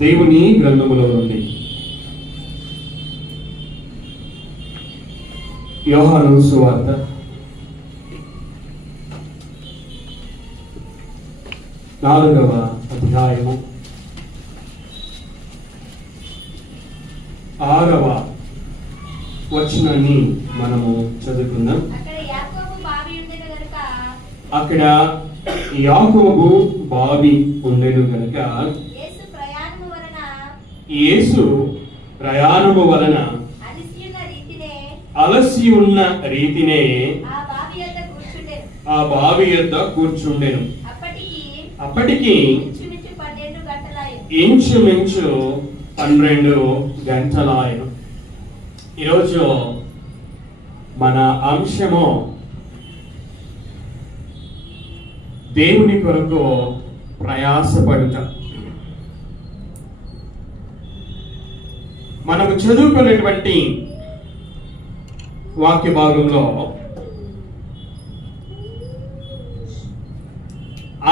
దేవుని గ్రంథములో నుండి యోహాను సువార్త 4వ అధ్యాయము 6వ వచనాన్ని మనము చదువుకుందాం. అక్కడ యాకోబు బావి ఉండెను గనుక యేసు ప్రయాణము వలన అలసి ఉన్న రీతినే ఆ బావి యొద్ద కూర్చుండెను. అప్పటికి ఇంచుమించు 12 గంటలాయను. ఈరోజు మన అంశము దేవుని కొరకు ప్రయాసపడుట. మనము చదువుకునేటువంటి వాక్య భాగంలో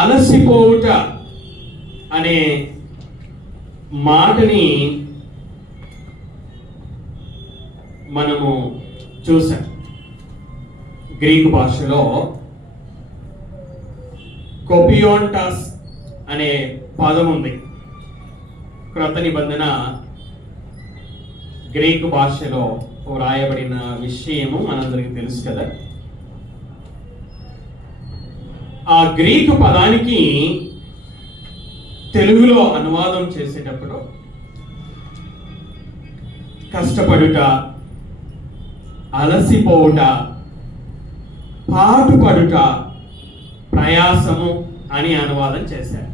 అలసిపోవుట అనే మాటని మనము చూసాం. గ్రీకు భాషలో కొపియోంటాస్ అనే పదం ఉంది. క్రొత్త నిబంధన గ్రీకు భాషలో వ్రాయబడిన విషయము మనందరికీ తెలుసు కదా. ఆ గ్రీకు పదానికి తెలుగులో అనువాదం చేసేటప్పుడు కష్టపడుట, అలసిపోవుట, పాటుపడుట, ప్రయాసము అని అనువాదం చేశారు.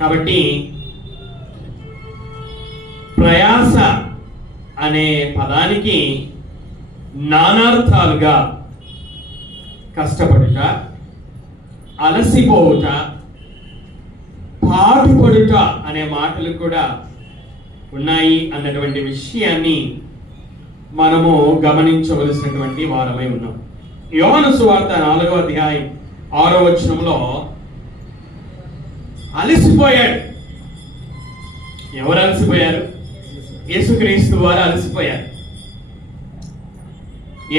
కాబట్టి ప్రయాస అనే పదానికి నానార్థాలుగా కష్టపడుట, అలసిపోవుట, పాటుపడుట అనే మాటలు కూడా ఉన్నాయి అన్నటువంటి విషయాన్ని మనము గమనించవలసినటువంటి వారమై ఉన్నాం. యోహాను సువార్త 4వ అధ్యాయం 6వ వచనంలో అలసిపోయాడు. ఎవరు అలసిపోయారు? యేసుక్రీస్తు వారు అలసిపోయారు.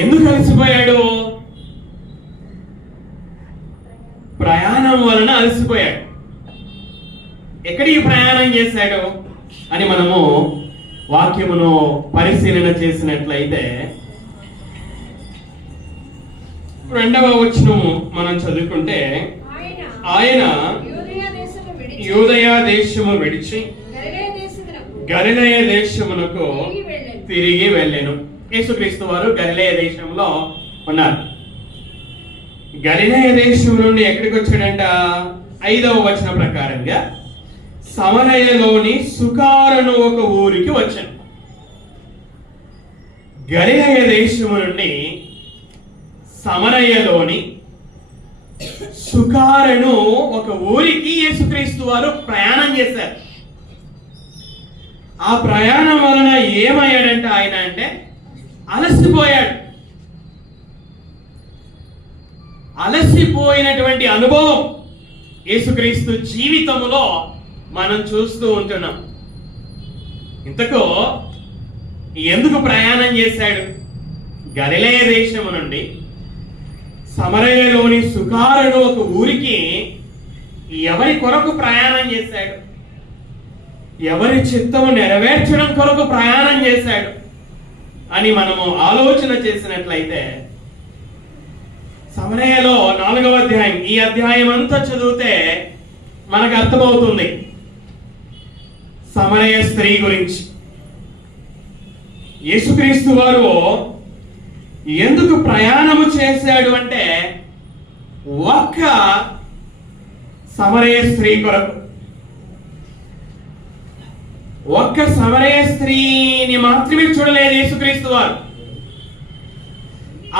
ఎందుకు అలసిపోయాడు? ప్రయాణం వలన అలసిపోయాడు. ఎక్కడికి ప్రయాణం చేశాడు అని మనము వాక్యమును పరిశీలన చేసినట్లయితే 2వ వచనము మనం చదువుకుంటే, ఆయన యూదయ దేశము విడిచి గలిలయ దేశమునకు తిరిగి వెళ్ళెను. యేసుక్రీస్తు వారు గలిలయ దేశంలో ఉన్నారు. గలిలయ దేశం నుండి ఎక్కడికి వచ్చాడంట? 5వ వచనం ప్రకారంగా సమరయలోని సుకారను ఒక ఊరికి వచ్చాను. గలిలయ దేశము నుండి సమరయలోని సుకారను ఒక ఊరికి యేసుక్రీస్తు వారు ప్రయాణం చేశారు. ఆ ప్రయాణం వలన ఏమయ్యాడంటే ఆయన అంటే అలసిపోయాడు. అలసిపోయినటువంటి అనుభవం యేసుక్రీస్తు జీవితంలో మనం చూస్తూ ఉంటున్నాం. ఇంతకు ఎందుకు ప్రయాణం చేశాడు? గలిలయ దేశము నుండి సమరయలోని సుకారుడు ఒక ఊరికి ఎవరి కొరకు ప్రయాణం చేశాడు? ఎవరి చిత్తము నెరవేర్చడం కొరకు ప్రయాణం చేశాడు అని మనము ఆలోచన చేసినట్లయితే సమరయలో 4వ అధ్యాయం, ఈ అధ్యాయం అంతా చదివితే మనకు అర్థమవుతుంది సమరయ స్త్రీ గురించి. యేసుక్రీస్తు వారు ఎందుకు ప్రయాణము చేశాడు అంటే ఒక్క సమరయ స్త్రీ కొరకు. ఒక్క సమరయ స్త్రీని మాత్రమే చూడలేదు యేసుక్రీస్తు వారు.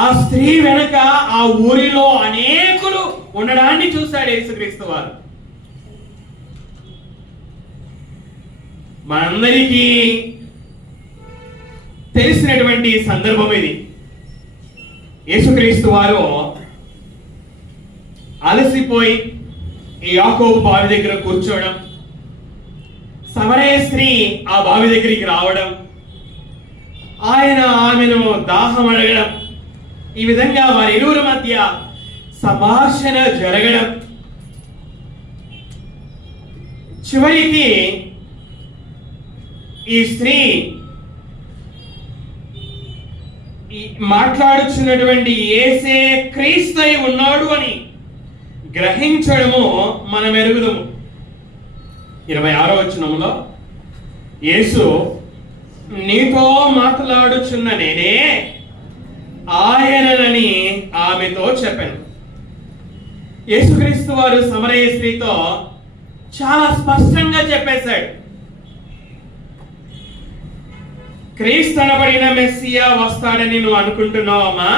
ఆ స్త్రీ వెనుక ఆ ఊరిలో అనేకులు ఉండడాన్ని చూశాడు యేసుక్రీస్తు వారు. మనందరికీ తెలిసినటువంటి సందర్భం ఇది. యేసుక్రీస్తు వారు అలసిపోయి ఈ యాకోబు బావి దగ్గర కూర్చోవడం, సమరయ స్త్రీ ఆ బావి దగ్గరికి రావడం, ఆయన ఆమెను దాహం అడగడం, ఈ విధంగా వారి ఇరువురి మధ్య సంభాషణ జరగడం, చివరికి ఈ స్త్రీ మాట్లాడుచున్నటువంటి యేసే క్రీస్తై ఉన్నాడు అని గ్రహించడము మనం ఎరుగుదము. 26వ వచనంలో యేసు, నీతో మాట్లాడుచున్న నేనే ఆయనని ఆమెతో చెప్పాను. యేసుక్రీస్తు వారు సమరయ స్త్రీతో చాలా స్పష్టంగా చెప్పేశాడు, క్రీస్తు అనబడిన మెస్సియా వస్తాడని నువ్వు అనుకుంటున్నావమ్మా,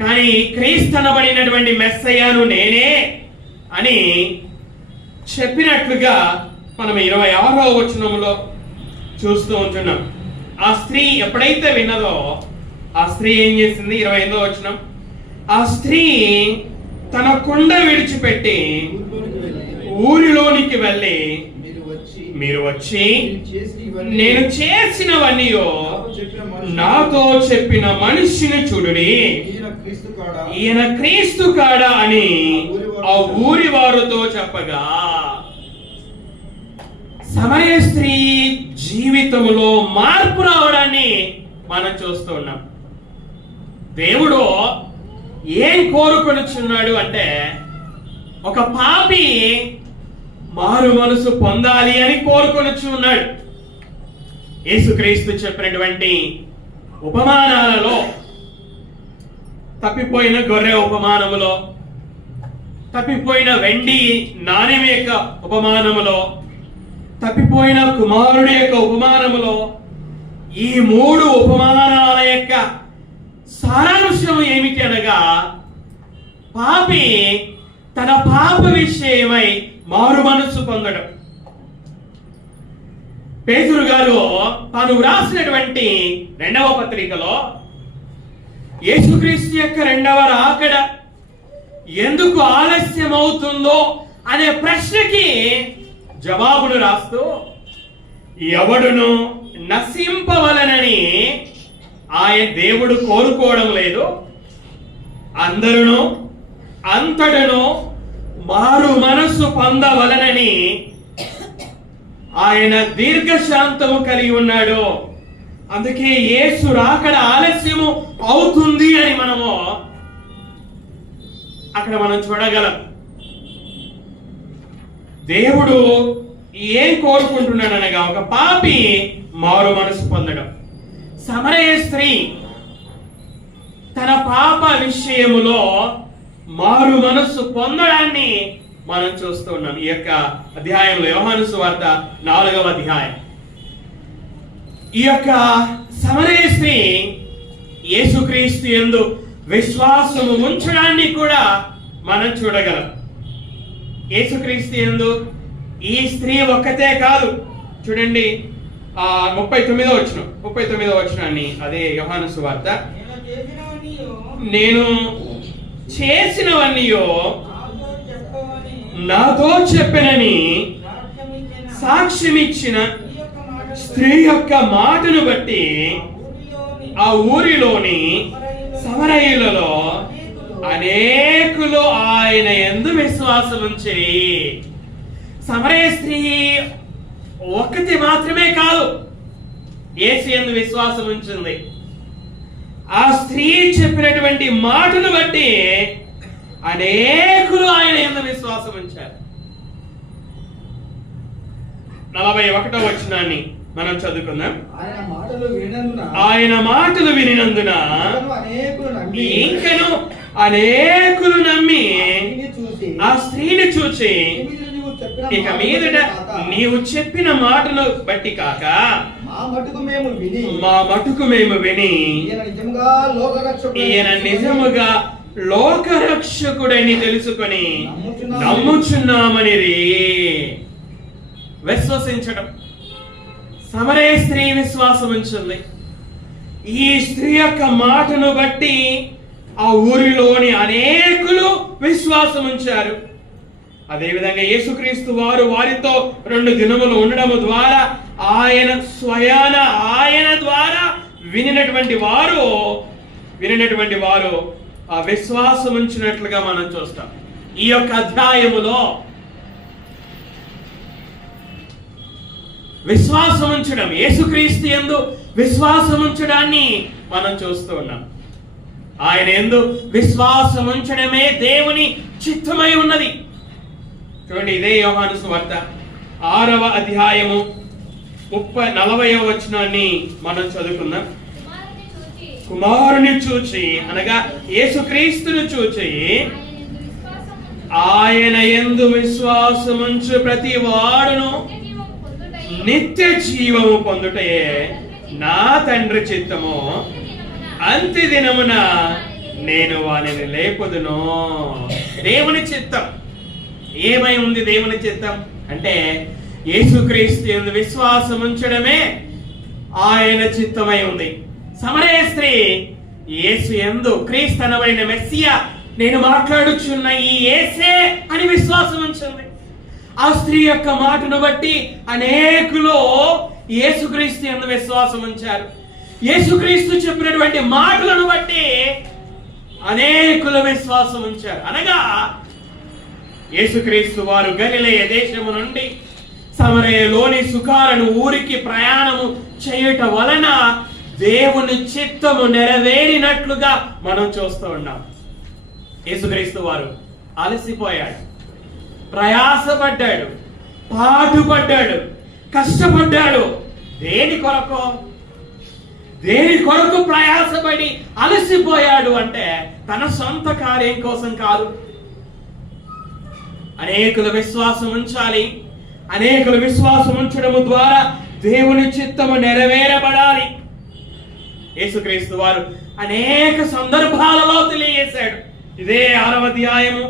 కానీ క్రీస్తు అనబడినటువంటి మెస్సయ్యాను నేనే అని చెప్పినట్లుగా మనం 26వ వచనంలో చూస్తూ ఉంటున్నాం. ఆ స్త్రీ ఎప్పుడైతే విన్నదో ఆ స్త్రీ ఏం చేసింది? 25వ వచనం, ఆ స్త్రీ తన కుండ విడిచిపెట్టి ఊరిలోనికి వెళ్ళి, మీరు వచ్చి నేను చేసినవన్నీ నాతో చెప్పిన మనిషిని చూడుడి, ఈయన క్రీస్తు కాడా అని ఆ ఊరి వారితో చెప్పగా, సమరయ స్త్రీ జీవితంలో మార్పు రావడాన్ని మనం చూస్తూ ఉన్నాం. దేవుడు ఏం కోరుకొనుచున్నాడు అంటే, ఒక పాపి మారు మనసు పొందాలి అని కోరుకొనుచున్నాడు. యేసుక్రీస్తు చెప్పినటువంటి ఉపమానాలలో, తప్పిపోయిన గొర్రె ఉపమానములో, తప్పిపోయిన వెండి నాణెం యొక్క ఉపమానములో, తప్పిపోయిన కుమారుడి యొక్క ఉపమానములో, ఈ 3 ఉపమానాల యొక్క సారాంశం ఏమిటి అనగా, పాపి తన పాప విషయమై మారు మనసు పొందడం. పేతురు గారు తాను వ్రాసినటువంటి 2వ పత్రికలో యేసుక్రీస్తు యొక్క 2వ రాకడ ఎందుకు ఆలస్యం అవుతుందో అనే ప్రశ్నకి జవాబును రాస్తూ, ఎవడును నశింపవలనని ఆయన దేవుడు కోరుకోవడం లేదు, అందరును అంతటను మారు మనసు పొందవలనని ఆయన దీర్ఘశాంతము కలిగి ఉన్నాడు. అందుకే యేసు రాకడ ఆలస్యము అవుతుంది అని మనము అక్కడ మనం చూడగలం. దేవుడు ఏం కోరుకుంటున్నాడు అనగా, ఒక పాపి మారు మనసు పొందడం. సమరయ స్త్రీ తన పాప విషయములో మారు మనస్సు పొందడాన్ని మనం చూస్తూ ఉన్నాం. ఈ యొక్క అధ్యాయంలో యోహాను సువార్త 4వ అధ్యాయం. ఈ యొక్క సమరయ స్త్రీ యేసుక్రీస్తు యందు విశ్వాసము ఉంచడాన్ని కూడా మనం చూడగలం. యేసుక్రీస్తు యందు ఈ స్త్రీ ఒక్కతే కాదు. చూడండి 39వ వచనాన్ని, అదే యోహాను సువార్త, నేను చేసినవన్నీయో నాతో చెప్పనని సాక్ష్యమిచ్చిన స్త్రీ యొక్క మాటను బట్టి ఆ ఊరిలోని సమరయులలో అనేకులు ఆయన యందు విశ్వాసం ఉంచిరి. సమరయ స్త్రీ ఒక్కటి మాత్రమే కాదు యేసు యందు విశ్వాసం ఉంచింది. ఆ స్త్రీ చెప్పినటువంటి మాటను బట్టి అనేకులు ఆయన యందు విశ్వాసం ఉంచారు. 41వ వచనాన్ని మనం చదువుకుందాం. ఆయన మాటలు వినినందున ఇంకను అనేకులు నమ్మి ఆ స్త్రీని చూచి, ఇక మీదట నీవు చెప్పిన మాటను బట్టి కాక మా మటుకు మేము విని ఈయన నిజముగా లోకరక్షకుడని తెలుసుకొని నమ్ముచున్నామని విశ్వసించడం. సమరయ స్త్రీ విశ్వాసం ఉంచింది. ఈ స్త్రీ యొక్క మాటను బట్టి ఆ ఊరిలోని అనేకులు విశ్వాసం ఉంచారు. అదేవిధంగా యేసుక్రీస్తు వారు వారితో 2 దినములు ఉండడం ద్వారా ఆయన ద్వారా వినినటువంటి వారు ఆ విశ్వాసం ఉంచినట్లుగా మనం చూస్తాం. ఈ యొక్క అధ్యాయములో విశ్వాసం ఉంచడం, యేసుక్రీస్తు యందు విశ్వాసం ఉంచడాన్ని మనం చూస్తూ ఉన్నాం. ఆయన యందు విశ్వాసం ఉంచడమే దేవుని చిత్తమై ఉన్నది. చూడండి, ఇదే యోహాను సువార్త 6వ అధ్యాయము 40వ వచనాన్ని మనం చదువుకుందాం. కుమారుని చూచి అనగా యేసుక్రీస్తును చూచి ఆయన యందు విశ్వాసముంచు ప్రతి వాడును నిత్య జీవము పొందుటయే నా తండ్రి చిత్తము. అంత్య దినమున నేను వానిని లేపుదును. దేవుని చిత్తం ఏమై ఉంది? దేవుని చిత్తం అంటే యేసుక్రీస్తు యందు విశ్వాసం ఉంచడమే ఆయన చిత్తమై ఉంది. సమరయ స్త్రీ యేసు యందు క్రీస్తనమైన మెస్సియా, నేను మాట్లాడుచున్న ఈ యేసే అని విశ్వాసం ఉంచింది. ఆ స్త్రీ యొక్క మాటను బట్టి అనేకులు యేసుక్రీస్తు యందు విశ్వాసం ఉంచారు. యేసుక్రీస్తు చెప్పినటువంటి మాటలను బట్టి అనేకులు విశ్వాసం ఉంచారు. అనగా యేసుక్రీస్తు వారు గలిలయ దేశము నుండి సమరయలోని సుకారను ఊరికి ప్రయాణము చేయుట వలన దేవుని చిత్తము నెరవేరినట్లుగా మనం చూస్తూ ఉన్నాం. యేసుక్రీస్తు వారు అలసిపోయాడు, ప్రయాసపడ్డాడు, పాటుపడ్డాడు, కష్టపడ్డాడు. దేని కొరకు ప్రయాసపడి అలసిపోయాడు అంటే తన సొంత కార్యం కోసం కాదు. అనేకుల విశ్వాసం ఉంచాలి. అనేకుల విశ్వాసం ఉంచడము ద్వారా దేవుని చిత్తము నెరవేరబడాలి. యేసుక్రీస్తు వారు అనేక సందర్భాలలో తెలియజేశాడు. ఇదే 6వ అధ్యాయము,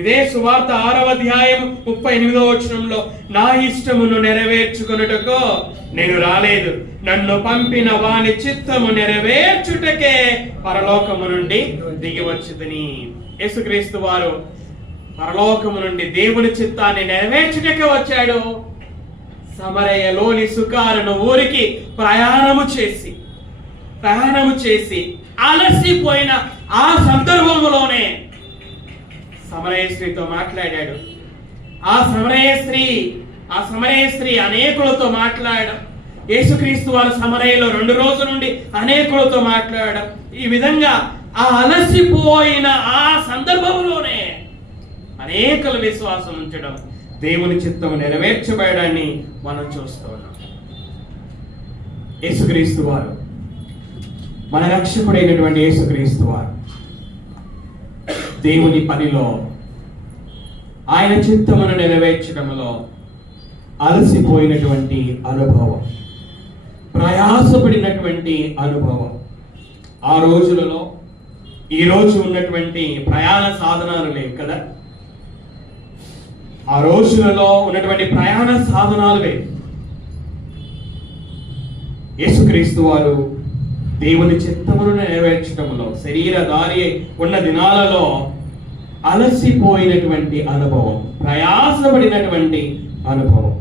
ఇదే సువార్త 6వ అధ్యాయము 38వ వచనంలో, నా ఇష్టమును నెరవేర్చుకొనుటకు నేను రాలేదు, నన్ను పంపిన వాని చిత్తము నెరవేర్చుటకే పరలోకము నుండి దిగి వచ్చితిని. యేసుక్రీస్తు వారు పరలోకము నుండి దేవుని చిత్తాన్ని నెరవేర్చుటకే వచ్చాడు. సమరయలోని సుకారును ఊరికి ప్రయాణము చేసి అలసిపోయిన ఆ సందర్భంలోనే సమరయ స్త్రీతో మాట్లాడాడు. ఆ సమరయ స్త్రీ అనేకులతో మాట్లాడడం, యేసుక్రీస్తు వారు సమరయలో 2 రోజుల నుండి అనేకులతో మాట్లాడడం, ఈ విధంగా ఆ అలసిపోయిన ఆ సందర్భంలోనే అనేకుల విశ్వాసం ఉంచడం, దేవుని చిత్తం నెరవేర్చబడడాన్ని మనం చూస్తూ ఉన్నాం. యేసుక్రీస్తు వారు, మన రక్షకుడైనటువంటి యేసుక్రీస్తు వారు దేవుని పనిలో, ఆయన చిత్తమును నెరవేర్చడంలో అలసిపోయినటువంటి అనుభవం, ప్రయాసపడినటువంటి అనుభవం. ఆ రోజులలో ఈ రోజు ఉన్నటువంటి ప్రయాణ సాధనాలు లేవు కదా. ఆ రోజులలో ఉన్నటువంటి ప్రయాణ సాధనాలు లేవు. యేసుక్రీస్తు వారు దేవుని చిత్తమును నెరవేర్చడంలో శరీరధారి ఉన్న దినాలలో అలసిపోయినటువంటి అనుభవం, ప్రయాసపడినటువంటి అనుభవం.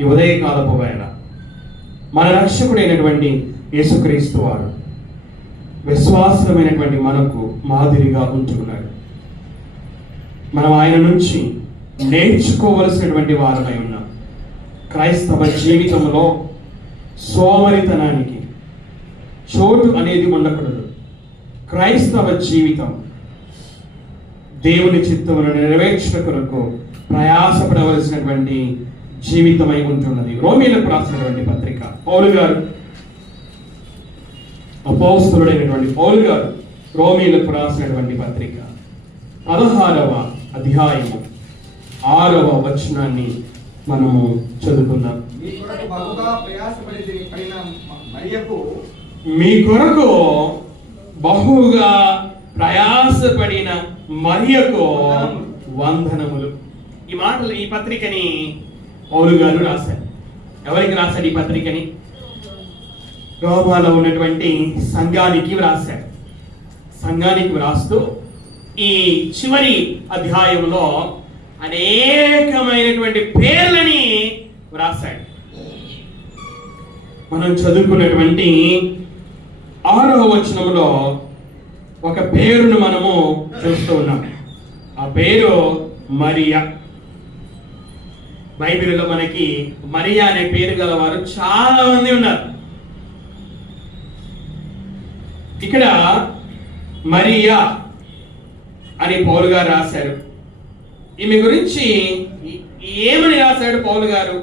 ఈ ఉదయకాలపు వేళ మన రక్షకుడైనటువంటి యేసుక్రీస్తు వారు విశ్వాసమైనటువంటి మనకు మాదిరిగా ఉంటున్నాడు. మనం ఆయన నుంచి నేర్చుకోవలసినటువంటి వారమై ఉన్నాం. క్రైస్తవ జీవితంలో సోమరితనానికి చోటు అనేది ఉండకూడదు. క్రైస్తవ జీవితం దేవుని చిత్తమును నెరవేర్చుట కొరకు ప్రయాసపడవలసినటువంటి జీవితమై ఉంటున్నది. రోమీలకు రాసినటువంటి పత్రిక, పౌలు గారు, అపోస్తలుడైనటువంటి పౌలు గారు రోమీలకు రాసినటువంటి పత్రిక 16వ అధ్యాయము 6వ వచనాన్ని మనము చదువుకుందాం. మీ కొరకు బహుగా ప్రయాసపడిన మరియకు వందనములు. ఈ మాటలు, ఈ పత్రికని పౌలు గారు రాశారు. ఎవరికి రాశాడు ఈ పత్రికని? రోమాలో ఉన్నటువంటి సంఘానికి రాశాడు. సంఘానికి రాస్తూ ఈ చివరి అధ్యాయంలో అనేకమైనటువంటి పేర్లని వ్రాసాడు. మనం చదువుకున్నటువంటి 6వ వచనంలో ఒక పేరును మనము చూస్తూ ఉన్నాం. ఆ పేరు మరియా. బైబిల్లో మనకి మరియా అనే పేరు గలవారు చాలా మంది ఉన్నారు. ఇక్కడ మరియా అని పౌలు గారు రాశారు. ఈమె గురించి ఏమని రాశాడు పౌలు గారు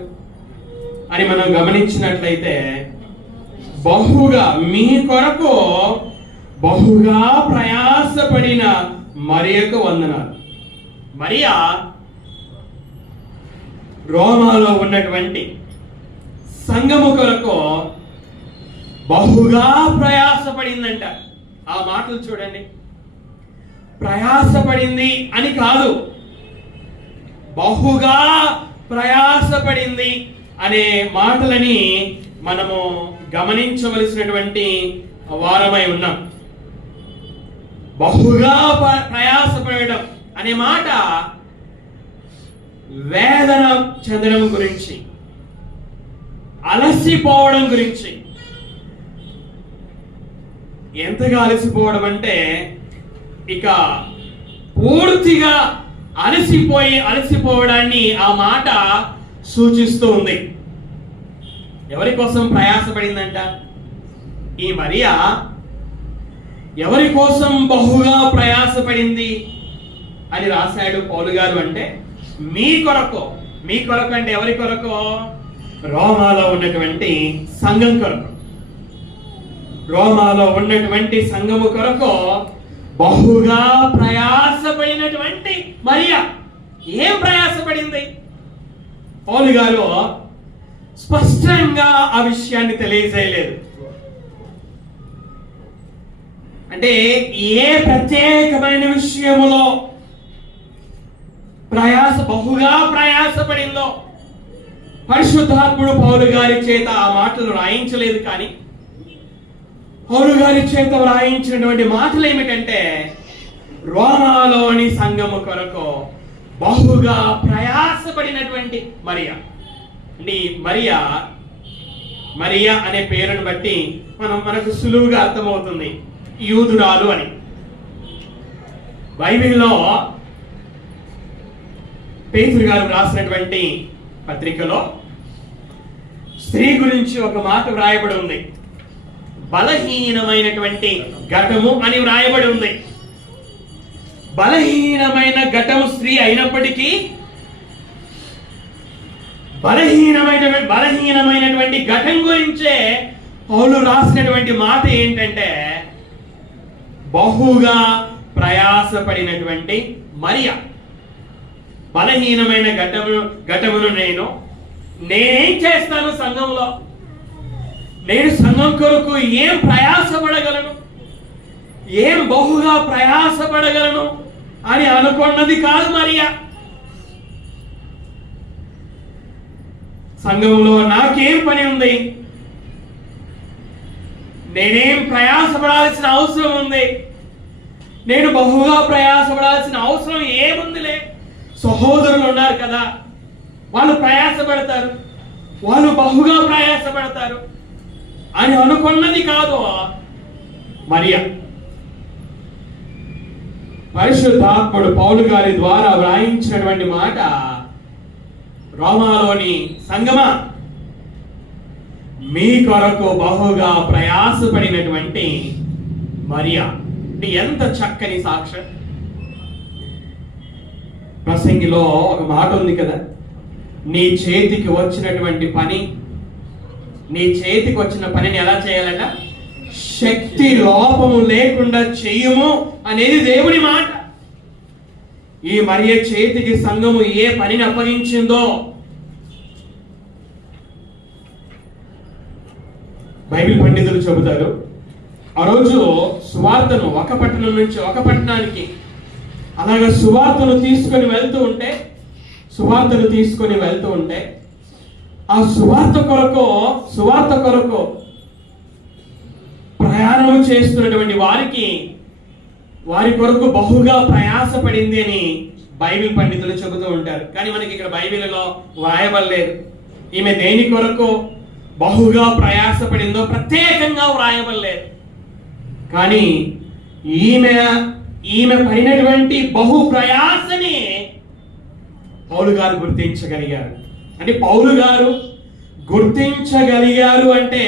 అని మనం గమనించినట్లయితే, బహుగా మీ కొరకు బహుగా ప్రయాసపడిన మరియకు వందనాలు. మరియా రోమాలో ఉన్నటువంటి సంఘము కొరకు బహుగా ప్రయాసపడిందంట. ఆ మాటలు చూడండి. ప్రయాసపడింది అని కాదు, బహుగా ప్రయాసపడింది అనే మాటలని మనము గమనించవలసినటువంటి వారమై ఉన్నాం. బహుగా ప్రయాసపడడం అనే మాట వేదన చెందడం గురించి, అలసిపోవడం గురించి. ఎంతగా అలసిపోవడం అంటే ఇక పూర్తిగా అలసిపోవడాన్ని ఆ మాట సూచిస్తూ ఉంది. ఎవరి కోసం ప్రయాసపడిందంట ఈ మరియా? ఎవరి కోసం బహుగా ప్రయాసపడింది అని రాశాడు పౌలు గారు అంటే, మీ కొరకు. మీ కొరకు అంటే ఎవరి కొరకు? రోమాలో ఉన్నటువంటి సంఘం కొరకు. రోమాలో ఉన్నటువంటి సంఘము కొరకు బహుగా ప్రయాసపడినటువంటి మరియా ఏం ప్రయాసపడింది? పౌలు గారు స్పష్టంగా ఆ విషయాన్ని తెలియజేయలేదు. అంటే ఏ ప్రత్యేకమైన విషయములో బహుగా ప్రయాసపడిందో పరిశుద్ధాత్ముడు పౌలు గారి చేత ఆ మాటలు రాయించలేదు. కానీ పౌలు గారి చేత రాయించినటువంటి మాటలు ఏమిటంటే, రోమాలోని సంఘము కొరకు బహుగా ప్రయాసపడినటువంటి మరియా. అంటే మరియా అనే పేరును బట్టి మనకు సులువుగా అర్థమవుతుంది యూదురాలు అని. బైబిల్లో పేతురు గారు రాసినటువంటి పత్రికలో స్త్రీ గురించి ఒక మాట వ్రాయబడి ఉంది. బలహీనమైనటువంటి ఘటము అని వ్రాయబడి ఉంది. బలహీనమైన ఘటము స్త్రీ అయినప్పటికీ బలహీనమైనటువంటి ఘటం గురించే పౌలు రాసినటువంటి మాట ఏంటంటే, బహుగా ప్రయాసపడినటువంటి మరియా. బలహీనమైన ఘటమును నేనేం చేస్తాను సంఘంలో? నేను సంఘం కొరకు ఏం ప్రయాసపడగలను, ఏం బహుగా ప్రయాసపడగలను అని అనుకున్నది కాదు మరియా. సంఘంలో నాకేం పని ఉంది? నేనేం ప్రయాసపడాల్సిన అవసరం ఉంది? నేను బహుగా ప్రయాసపడాల్సిన అవసరం ఏముందిలే, సహోదరులు ఉన్నారు కదా, వాళ్ళు ప్రయాసపడతారు, వాళ్ళు బహుగా ప్రయాసపడతారు అని అనుకున్నది కాదు మరియా. పరిశుద్ధాత్ముడు పౌలు గారి ద్వారా వ్రాయించినటువంటి మాట, రోమాలోని సంగమా, మీ కొరకు బహుగా ప్రయాసపడినటువంటి మరియా. ఎంత చక్కని సాక్ష్యం. ప్రసంగిలో ఒక మాట ఉంది కదా, నీ చేతికి వచ్చినటువంటి పని, నీ చేతికి వచ్చిన పనిని ఎలా చేయాలట? శక్తి లోపము లేకుండా చెయ్యము అనేది దేవుని మాట. ఈ మరియ చేతికి సంఘము ఏ పనిని అప్పగించిందో బైబిల్ పండితులు చెబుతారు. ఆ రోజు సువార్తను ఒక పట్టణం నుంచి ఒక పట్టణానికి అలాగా సువార్తను తీసుకొని వెళ్తూ ఉంటే ఆ సువార్త కొరకు ప్రయాణం చేస్తున్నటువంటి వారికి వారి కొరకు బహుగా ప్రయాసపడింది అని బైబిల్ పండితులు చెబుతూ ఉంటారు. కానీ మనకి ఇక్కడ బైబిల్లో వ్రాయబడలేదు. ఈమె దేని కొరకు బహుగా ప్రయాసపడిందో ప్రత్యేకంగా వ్రాయబడలేదు. కానీ ఈమె పడినటువంటి బహు ప్రయాసని పౌలు గారు గుర్తించగలిగారు. అంటే పౌలు గారు గుర్తించగలిగారు అంటే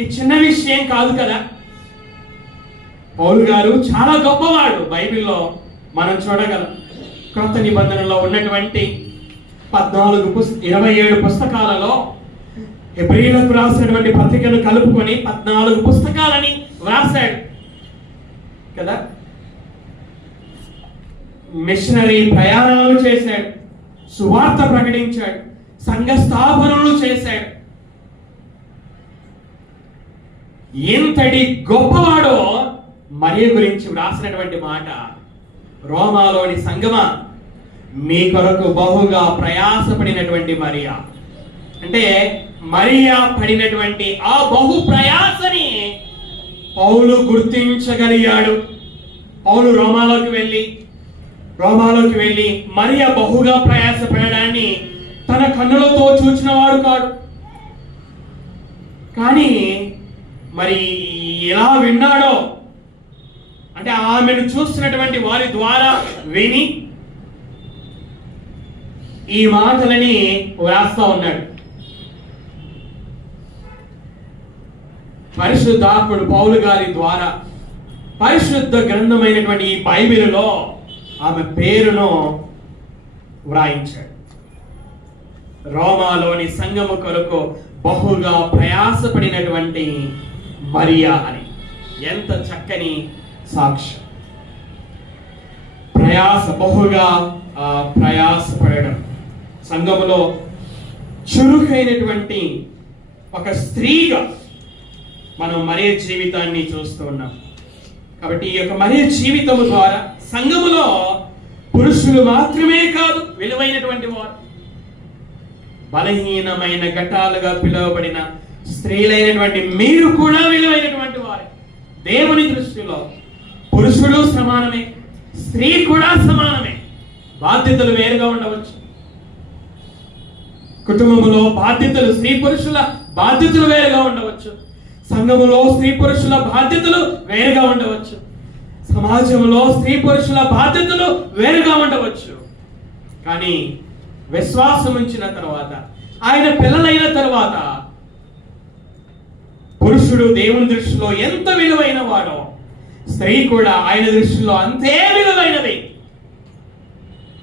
ఈ చిన్న విషయం కాదు కదా. పౌలు గారు చాలా గొప్పవాడు. బైబిల్లో మనం చూడగలం. క్రొత్త నిబంధనలో ఉన్నటువంటి 27 పుస్తకాలలో హెబ్రీయులకు రాసినటువంటి పత్రికను కలుపుకొని 14 పుస్తకాలని వ్రాసాడు కదా. మిషనరీ ప్రయాణాలు చేశాడు, సువార్త ప్రకటించాడు, సంఘ స్థాపనలు చేశాడు. ఎంతటి గొప్పవాడో మరియ గురించి వ్రాసినటువంటి మాట, రోమాలోని సంగమా, మీ కొరకు బహుగా ప్రయాసపడినటువంటి మరియా. అంటే మరియా పడినటువంటి ఆ బహు ప్రయాసని పౌలు గుర్తించగలిగాడు. పౌలు రోమాలోకి వెళ్ళి మరియా బహుగా ప్రయాసపడడాన్ని తన కన్నులతో చూచిన వాడు కాడు. కానీ మరి ఎలా విన్నాడో అంటే ఆమెను చూస్తున్నటువంటి వారి ద్వారా విని ఈ మాటలని వ్రాస్తా ఉన్నాడు. పరిశుద్ధాత్ముడు పౌలు గారి ద్వారా పరిశుద్ధ గ్రంథమైనటువంటి ఈ బైబిలులో ఆమె పేరును వ్రాయించాడు. రోమాలోని సంఘము కొరకు బహుగా ప్రయాసపడినటువంటి మరియా అని. ఎంత చక్కని సాక్ష్యం. బహుగా ప్రయాసపడడం. సంఘములో చురుకైనటువంటి ఒక స్త్రీగా మనం మరియ జీవితాన్ని చూస్తూ ఉన్నాం. కాబట్టి ఈ యొక్క మరియ జీవితము ద్వారా సంఘములో పురుషులు మాత్రమే కాదు, విలువైనటువంటి వారు, బలహీనమైన ఘటాలుగా పిలువబడిన స్త్రీలైనటువంటి మీరు కూడా విలువైనటువంటి వారే. దేవుని దృష్టిలో పురుషుడు సమానమే, స్త్రీ కూడా సమానమే. బాధ్యతలు వేరుగా ఉండవచ్చు. కుటుంబములో బాధ్యతలు, స్త్రీ పురుషుల బాధ్యతలు వేరుగా ఉండవచ్చు. సంఘములో స్త్రీ పురుషుల బాధ్యతలు వేరుగా ఉండవచ్చు. సమాజంలో స్త్రీ పురుషుల బాధ్యతలు వేరుగా ఉండవచ్చు. కానీ విశ్వాసం ఉంచిన తర్వాత, ఆయన పిల్లలైన తర్వాత పురుషుడు దేవుని దృష్టిలో ఎంత విలువైన వాడో, స్త్రీ కూడా ఆయన దృష్టిలో అంతే విలువైనది.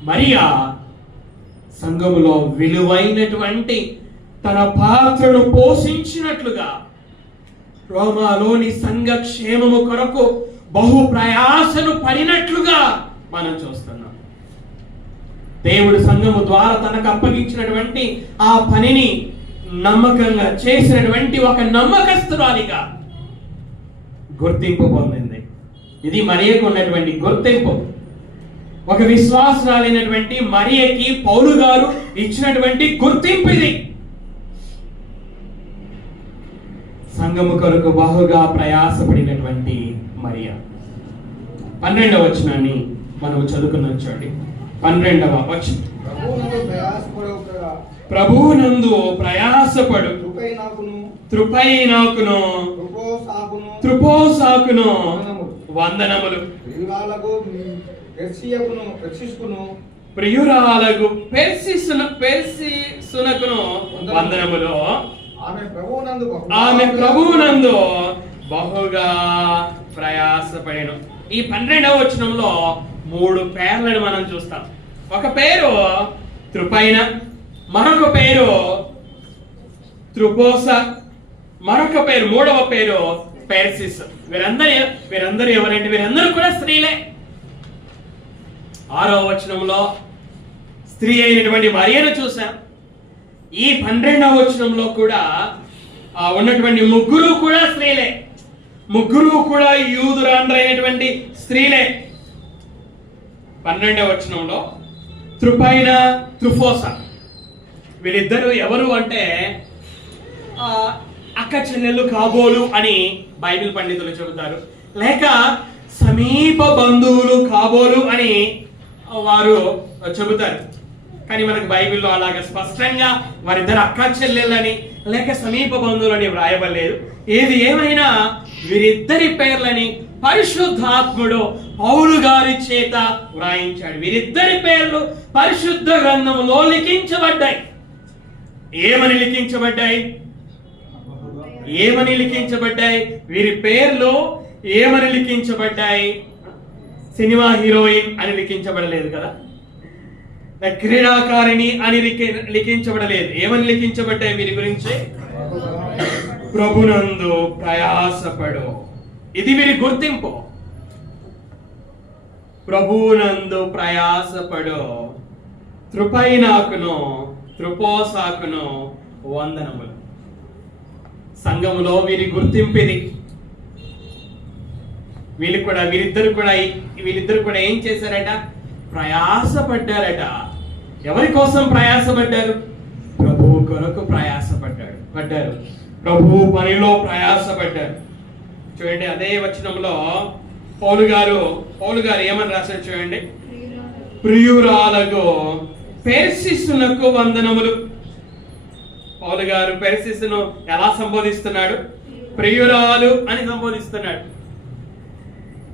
మరియా సంఘములో విలువైనటువంటి తన పాత్రను పోషించినట్లుగా రోమాలోని సంఘ క్షేమము కొరకు బహు ప్రయాసను పడినట్లుగా మనం చూస్తున్నాం. దేవుడు సంఘము ద్వారా తనకు అప్పగించినటువంటి ఆ పనిని నమ్మకంగా చేసినటువంటి ఒక నమ్మకస్తురాలిగా గుర్తింపు పొందింది. ఇది మరియకు ఉన్నటువంటి గుర్తింపు. ఒక విశ్వాసురాలైనటువంటి మరియకి పౌలు గారు ఇచ్చినటువంటి గుర్తింపు ఇది. సంఘము కొరకు బహుగా ప్రయాసపడినటువంటి మరియా. 12వ వచనాన్ని మనం చదువుకున్నాం చూడండి. 12వ వచనం, ప్రభువునందు ప్రయాసపడు త్రుపైనాకును త్రుపోసాకును వందనములు. ప్రియురాలకు పెర్సిసునకును వందనములు. ఆమె ప్రభువునందు బహుగా ప్రయాసపడెను. ఈ 12వ వచనంలో 3 పేర్లను మనం చూస్తాం. ఒక పేరు త్రుపైన, మరొక పేరు త్రుపోస, మరొక పేరు, 3వ పేరు పెర్సిస్. వీరందరూ ఎవరంటే వీరందరూ కూడా స్త్రీలే. 6వ వచనంలో స్త్రీ అయినటువంటి మరియను చూసాం. ఈ 12వ వచనంలో కూడా ఉన్నటువంటి ముగ్గురు కూడా స్త్రీలే. ముగ్గురు కూడా యూదురాండ్రైనటువంటి స్త్రీలే. 12వ వచనంలో త్రుపైన, త్రుఫోస, వీరిద్దరు ఎవరు అంటే అక్క చెల్లెళ్ళు కాబోలు అని బైబిల్ పండితులు చెబుతారు. లేక సమీప బంధువులు కాబోలు అని వారు చెబుతారు. కానీ మనకు బైబిల్లో అలాగ స్పష్టంగా వారిద్దరు అక్క చెల్లెళ్ళని లేక సమీప బంధువులని వ్రాయబడలేదు. ఏది ఏమైనా వీరిద్దరి పేర్లని పరిశుద్ధాత్ముడు పౌలు గారి చేత వ్రాయించాడు. వీరిద్దరి పేర్లు పరిశుద్ధ గ్రంథంలో లిఖించబడ్డాయి. ఏమని లిఖించబడ్డాయి? ఏమని లిఖించబడ్డాయి? వీరి పేర్లు ఏమని లిఖించబడ్డాయి? సినిమా హీరోయిన్ అని లిఖించబడలేదు కదా, క్రీడాకారిణి అని లిఖించబడలేదు. ఏమని లిఖించబడ్డాయి వీరి గురించి? ప్రభునందు ప్రయాసపడు. ఇది వీరి గుర్తింపు. ప్రభునందు ప్రయాసపడు. త్రుపైనాకును త్రుపోసాకును వందనములు. సంఘములో వీరి గుర్తింపు ఇది. వీళ్ళిద్దరు కూడా ఏం చేశారట? ప్రయాసపడ్డారట. ఎవరి కోసం ప్రయాసపడ్డారు? ప్రభువు కొరకు పడ్డారు. ప్రభువు పనిలో ప్రయాసపడ్డారు. చూడండి, అదే వచనంలో పౌలు గారు ఏమని రాశారు చూడండి. ప్రియురాలకు పెర్సిస్సునకు వందనములు. పౌలు గారు పెర్సిస్సును ఎలా సంబోధిస్తున్నాడు? ప్రియురాలు అని సంబోధిస్తున్నాడు.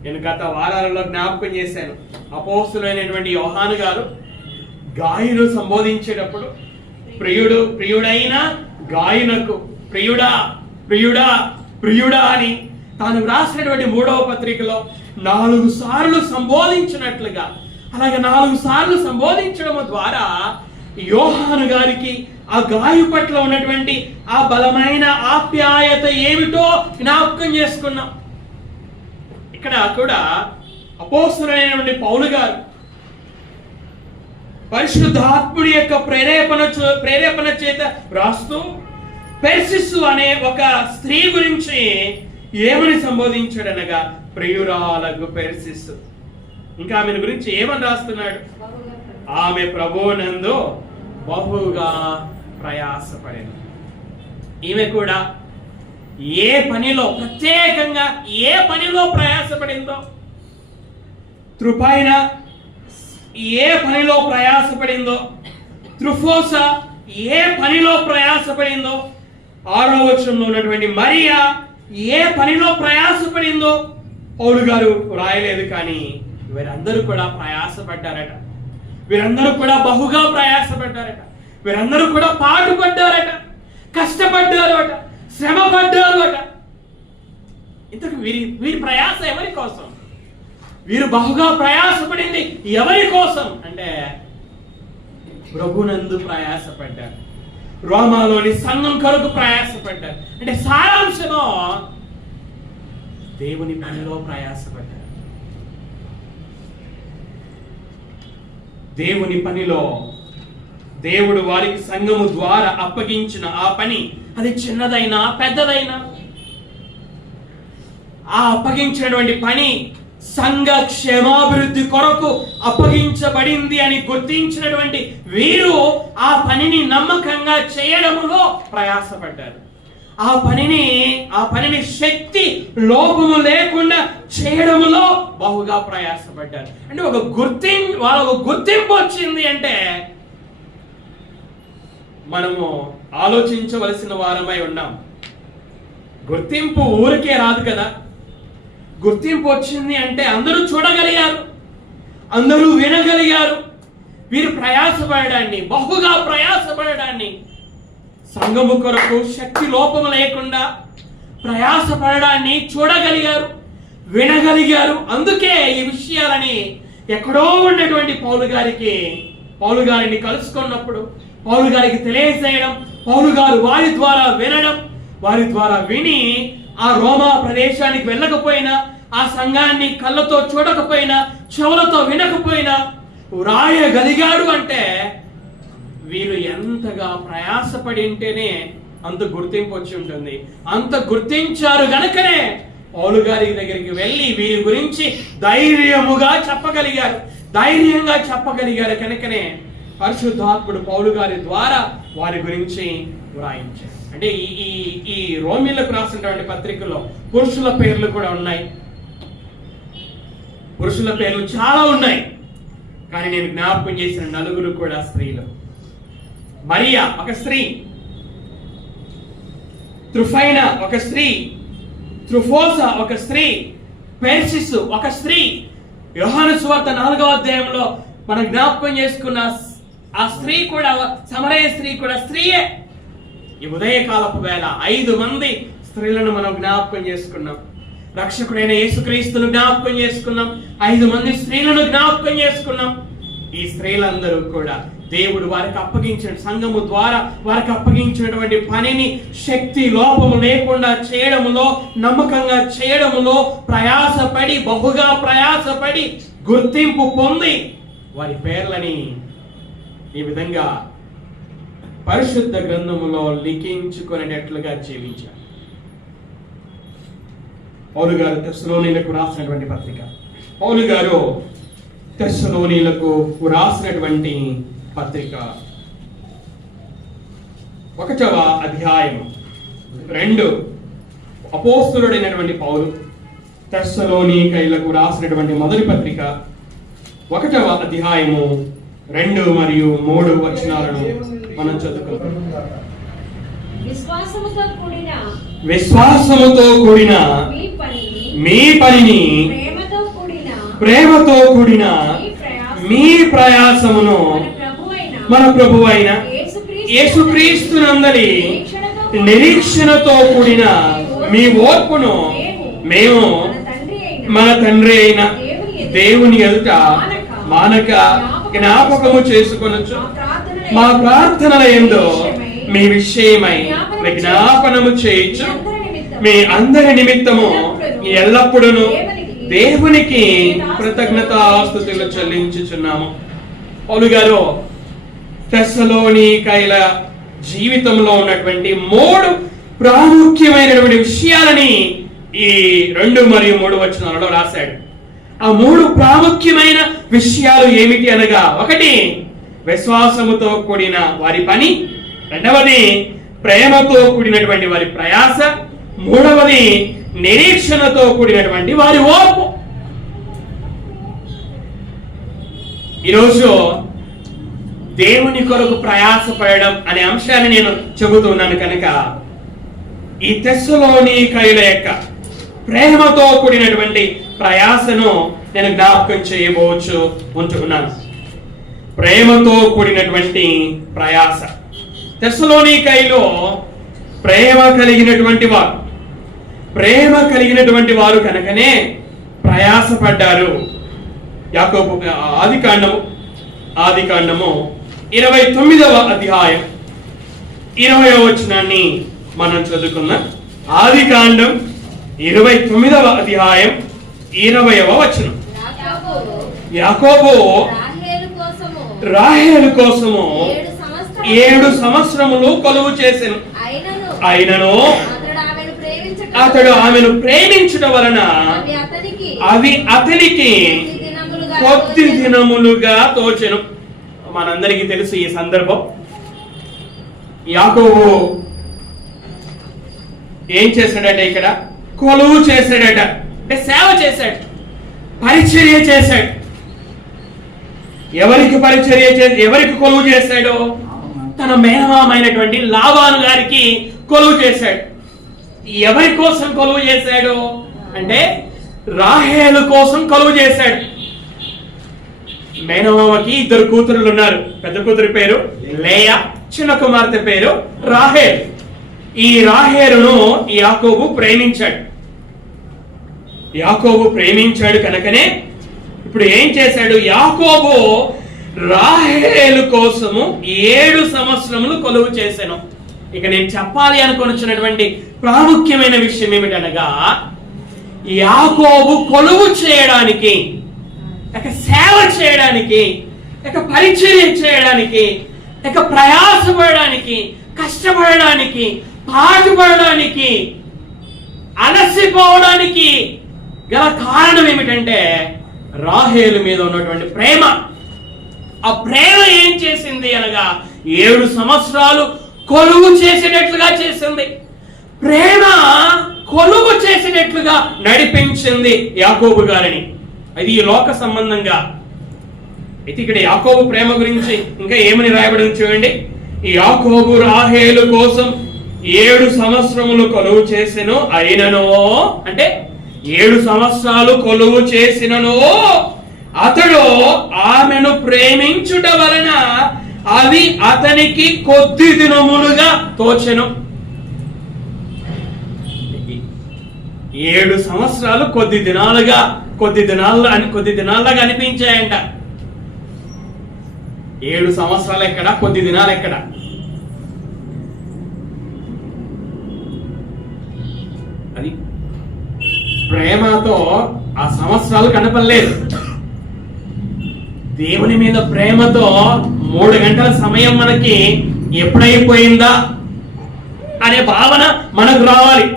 నేను గత వారాలలో జ్ఞాపకం చేశాను. అపోస్తులైనటువంటి యోహాను గారు గాయను సంబోధించేటప్పుడు ప్రియుడైన గాయనకు ప్రియుడా అని తాను రాసినటువంటి 3వ పత్రికలో 4 సార్లు సంబోధించినట్లుగా, అలాగే 4 సార్లు సంబోధించడం ద్వారా యోహాను గారికి ఆ గాయు పట్ల ఉన్నటువంటి ఆ బలమైన ఆప్యాయత ఏమిటో జ్ఞాపకం చేసుకున్నాం. ఇక్కడ కూడా అపోస్తలుడైనటువంటి పౌలు గారు పరిశుద్ధాత్ముడి యొక్క ప్రేరేపణ చేత రాస్తూ పెర్సిస్సు అనే ఒక స్త్రీ గురించి ఏమని సంబోధించాడనగా ప్రియురాలకు పెర్సిస్సు. ఇంకా ఆమె గురించి ఏమని రాస్తున్నాడు? ఆమె ప్రభువునందు బహుగా ప్రయాసపడింది. ఈమె కూడా ప్రత్యేకంగా ఏ పనిలో ప్రయాసపడిందో, త్రుపైన ఏ పనిలో ప్రయాసపడిందో, త్రుఫోస ఏ పనిలో ప్రయాసపడిందో, 6వ వచనంలో ఉన్నటువంటి మరియా ఏ పనిలో ప్రయాసపడిందో పౌలు గారు రాయలేదు. కానీ వీరందరూ కూడా ప్రయాసపడ్డారట. వీరందరూ కూడా బహుగా ప్రయాసపడ్డారట. వీరందరూ కూడా పాటుపడ్డారట, కష్టపడ్డారు అట, శ్రమ పడ్డారు అట. ఇంతకు వీరి ప్రయాస ఎవరి కోసం? వీరు బహుగా ప్రయాసపడింది ఎవరి కోసం అంటే ప్రభునందు ప్రయాసపడ్డారు. రోమాలోని సంఘం కొరకు ప్రయాసపడ్డారు. అంటే సారాంశమో దేవుని పనిలో ప్రయాసపడ్డారు. దేవుని పనిలో దేవుడు వారికి సంఘము ద్వారా అప్పగించిన ఆ పని, అది చిన్నదైనా పెద్దదైనా, ఆ అప్పగించినటువంటి పని సంఘ క్షేమాభివృద్ధి కొరకు అప్పగించబడింది అని గుర్తించినటువంటి వీరు ఆ పనిని నమ్మకంగా చేయడములో ప్రయాసపడ్డారు. ఆ పనిని శక్తి లోపము లేకుండా చేయడములో బహుగా ప్రయాసపడ్డారు. అంటే వాళ్ళకు గుర్తింపు వచ్చింది అంటే మనము ఆలోచించవలసిన వారమై ఉన్నాం. గుర్తింపు ఊరికే రాదు కదా. గుర్తింపు వచ్చింది అంటే అందరూ చూడగలిగారు, అందరూ వినగలిగారు. వీరు ప్రయాసపడడాన్ని, బహుగా ప్రయాసపడడాన్ని, సంఘము కొరకు శక్తి లోపం లేకుండా ప్రయాసపడడాన్ని చూడగలిగారు, వినగలిగారు. అందుకే ఈ విషయాలని ఎక్కడో ఉన్నటువంటి పౌలు గారిని కలుసుకున్నప్పుడు పౌలు గారికి తెలియజేయడం, పౌలు గారు వారి ద్వారా వినడం, వారి ద్వారా విని ఆ రోమా ప్రదేశానికి వెళ్ళకపోయినా, ఆ సంఘాన్ని కళ్ళతో చూడకపోయినా, చెవులతో వినకపోయినా రాయగలిగాడు అంటే వీరు ఎంతగా ప్రయాసపడి ఉంటేనే అంత గుర్తింపు వచ్చి ఉంటుంది. అంత గుర్తించారు గనుకనే పౌలు గారి దగ్గరికి వెళ్ళి వీరి గురించి ధైర్యంగా చెప్పగలిగారు కనుకనే పరిశుద్ధాత్ముడు పౌలు గారి ద్వారా వారి గురించి వ్రాయించారు. అంటే ఈ రోమీలకు రాసినటువంటి పత్రికలో పురుషుల పేర్లు కూడా ఉన్నాయి. పురుషుల పేర్లు చాలా ఉన్నాయి, కానీ నేను జ్ఞాపకం చేసిన నలుగురు కూడా స్త్రీలు. మరియా ఒక స్త్రీ, త్రుఫైనా ఒక స్త్రీ, త్రుఫోసా ఒక స్త్రీ, పెర్సిస్ ఒక స్త్రీ. యోహాను సువార్త 4వ అధ్యాయంలో మనం జ్ఞాపకం చేసుకున్న ఆ స్త్రీ కూడా, సమరయ స్త్రీ కూడా స్త్రీయే. ఈ ఉదయకాలపు వేళ 5 మంది స్త్రీలను మనం జ్ఞాపకం చేసుకున్నాం. రక్షకుడైన యేసుక్రీస్తును జ్ఞాపకం చేసుకున్నాం, 5 మంది స్త్రీలను జ్ఞాపకం చేసుకున్నాం. ఈ స్త్రీలందరూ కూడా దేవుడు వారికి అప్పగించిన, సంఘము ద్వారా వారికి అప్పగించినటువంటి పనిని శక్తి లోపము లేకుండా చేయడములో, నమ్మకంగా చేయడములో ప్రయాసపడి, బహుగా ప్రయాసపడి గుర్తింపు పొంది వారి పేర్లని ఈ విధంగా పరిశుద్ధ గ్రంథములో లిఖించుకునేటట్లుగా జీవించారు. పౌలు గారు తెస్సలోనీలకు రాసినటువంటి పత్రిక, పౌలు గారు తెస్సలోనీలకు రాసినటువంటి పత్రిక 1వ అధ్యాయం 2 అపోస్తలుడైనటువంటి పౌలు తెస్సలోనీకైలకు రాసినటువంటి మొదటి పత్రిక 1వ అధ్యాయము 2 మరియు 3 వచనాలను మనం చదువుకుందాం. విశ్వాసముతో కూడిన మీ పనిని ప్రేమతో కూడిన మీ ప్రయాసమును మన ప్రభువైన యేసుక్రీస్తునందలి నిరీక్షణతో కూడిన మీ ఓర్పును మేము మన తండ్రి అయిన దేవుని ఎదుట మానక జ్ఞాపకము చేసుకొనొచ్చు. మా ప్రార్థనల యందు మీ విషయమై విజ్ఞాపనము చేయొచ్చు. మీ అందరి నిమిత్తము ఎల్లప్పుడూ దేవునికి కృతజ్ఞతాస్తుతులు చెల్లించుచున్నాము. పౌలు గారు తెస్సలోనికైల జీవితంలో ఉన్నటువంటి 3 ప్రాముఖ్యమైనటువంటి విషయాలని ఈ 2 మరియు 3 వచనాలలో రాశాడు. ఆ 3 ప్రాముఖ్యమైన విషయాలు ఏమిటి అనగా, 1 విశ్వాసముతో కూడిన వారి పని, 2వది ప్రేమతో కూడినటువంటి వారి ప్రయాస, 3వది నిరీక్షణతో కూడినటువంటి వారి ఓర్పు. ఈరోజు దేవుని కొరకు ప్రయాసపడడం అనే అంశాన్ని నేను చెబుతున్నాను కనుక ఈ తెస్సలోనికైల యొక్క ప్రేమతో కూడినటువంటి ప్రయాసను నేను జ్ఞాపకం చేయబోచు ఉంటున్నాను. ప్రేమతో కూడినటువంటి ప్రయాస. తెస్సలోనికైలో ప్రేమ కలిగినటువంటి వారు కనుకనే ప్రయాసపడ్డారు. యాకోబు ఆదికాండము 29వ అధ్యాయం 20వ వచనాన్ని మనం చదువుకున్నాం. ఆదికాండం 29వ అధ్యాయం 20వ వచనం. యాకోబు రాహేలు కోసము 7 సంవత్సరములు కొలువు చేసెను. అయినను అతడు ఆమెను ప్రేమించడం వలన అవి అతనికి కొద్ది దినములుగా తోచెను. మనందరికీ తెలుసు ఈ సందర్భం. యాకోబు ఏం చేశాడట? ఇక్కడ కొలువు చేశాడట, అంటే సేవ చేశాడు, పరిచర్య చేశాడు. ఎవరికి కొలువు చేశాడు? తన మేనమామైనటువంటి లాబాను గారికి కొలువు చేశాడు. ఎవరి కోసం కొలువు చేశాడు అంటే రాహేలు కోసం కొలువు చేశాడు. మేనమామకి 2 కూతురులు ఉన్నారు. పెద్ద కూతురి పేరు లేయా, చిన్న కుమార్తె పేరు రాహేల్. ఈ రాహేలును యాకోబు ప్రేమించాడు కనుకనే ఇప్పుడు ఏం చేశాడు? యాకోబు రాహేలు కోసము 7 సంవత్సరములు కొలువు చేశాను. ఇక నేను చెప్పాలి అనుకొనిచ్చినటువంటి ప్రాముఖ్యమైన విషయం ఏమిటనగా, యాకోబు కొలువు చేయడానికి, సేవ చేయడానికి, పరిచర్య చేయడానికి, ప్రయాసపడడానికి, కష్టపడడానికి, పాటుపడడానికి, అలసిపోవడానికి గల కారణం ఏమిటంటే రాహేలు మీద ఉన్నటువంటి ప్రేమ. ఆ ప్రేమ ఏం చేసింది అనగా 7 సంవత్సరాలు కొలువు చేసేటట్లుగా చేసింది. ప్రేమ కొలువు చేసేటట్లుగా నడిపించింది యాకోబు గారిని. అది ఈ లోక సంబంధంగా. అయితే ఇక్కడ యాకోబు ప్రేమ గురించి ఇంకా ఏమని రాయబడింది చూడండి. ఈ యాకోబు రాహేలు కోసం 7 సంవత్సరములు కొలువు చేసెను, అయినను అంటే 7 సంవత్సరాలు కొలువు చేసినను అతడు ఆమెను ప్రేమించుట వలన అది అతనికి కొద్ది దినములుగా తోచెను. 7 సంవత్సరాలు కొద్ది దినాలుగా అనిపించాయంట. 7 సంవత్సరాలు ఎక్కడ, కొద్ది దినాలు ఎక్కడ? అది ప్రేమతో ఆ సంవత్సరాలు కనపడలేదు. దేవుని మీద ప్రేమతో 3 గంటల సమయం మనకి ఎప్పుడైపోయిందా అనే భావన మనకు రావాలి.